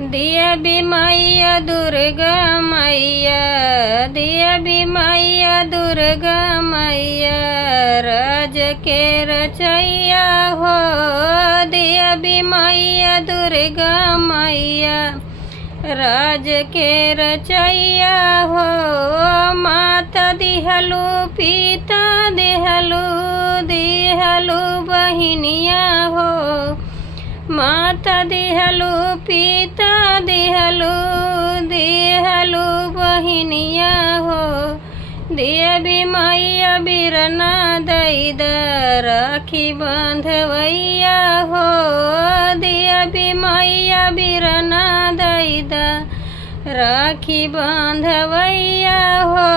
दिया भी मैया दुर्गा मैया, दिया भी मैया दुर्गा मैया, राज के रचैया हो। दिया भी मैया दुर्गा मैया, राज के रचैया हो। माता दिहलु पिता दिहलु, दिहलु बहिनिया हो। माता दिहलु पिता दिहलु, दिहलु बहिनिया हो। दिया भी मैया बिरना दैद, राखी बांधवैया हो। दिया भी मैया बिरना दैद, राखी बांधवैया हो।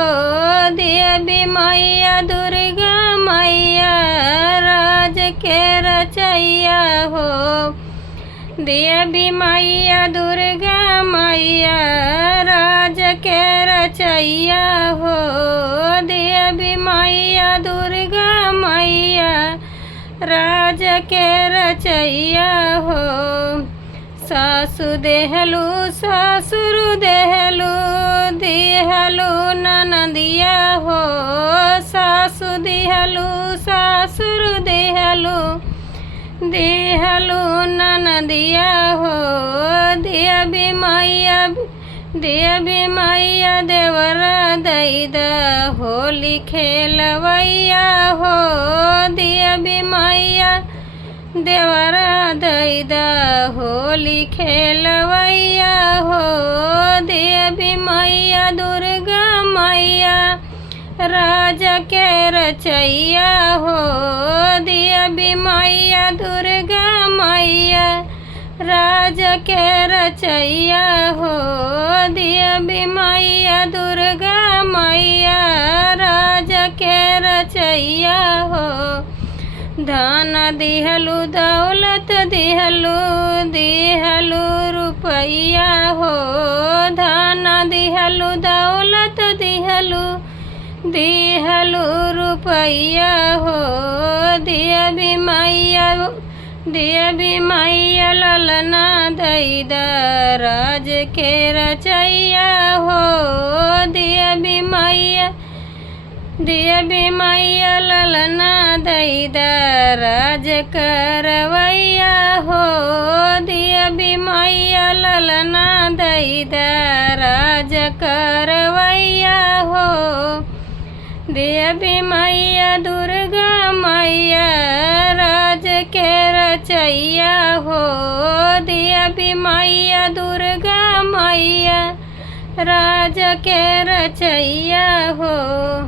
दिया भी मैया दुर्गा मैया, राज के रचैया हो। दिया भी मैया दुर्गा मैया, राज के रचैया हो। दिया भी मैया दुर्गा मैया, राज के रचैया हो। सासु देहलु ससुर देहलु, दिहलु ननदिया हो। सासु दिहलु ससुर देहलु, दिहलु ननदिया हो। दिया भी मैया, दिया भी मैया देवरा दैद, होली खेलवैया हो। दिया भी मैया देवरा दैद, होली खेलवैया हो। दिया भी मैया दुर्गा मैया, राज के रचैया हो। दिया भी मैया दुर्गा मैया, राज के रचैया हो। दिया भी मैया दुर्गा मैया, राज के रचैया हो। धन दिहलु दौलत दिहलु, दिहलु रुपैया हो। धन दिहलु दौलत दिहलु, दिहलु रुपैया हो। दिया भी मैया, दिया भी मैया ललना दैद, राज के रचैया हो। दिया भी मैया, दिया भी मैया ललना दैद, राज करवैया हो। दिया भी मैया ललना दैद, राज करवैया हो। दिया भी मैया दुर्गा मैया, राज के रचैया हो। दिया भी मैया दुर्गा मैया, राज के रचैया हो।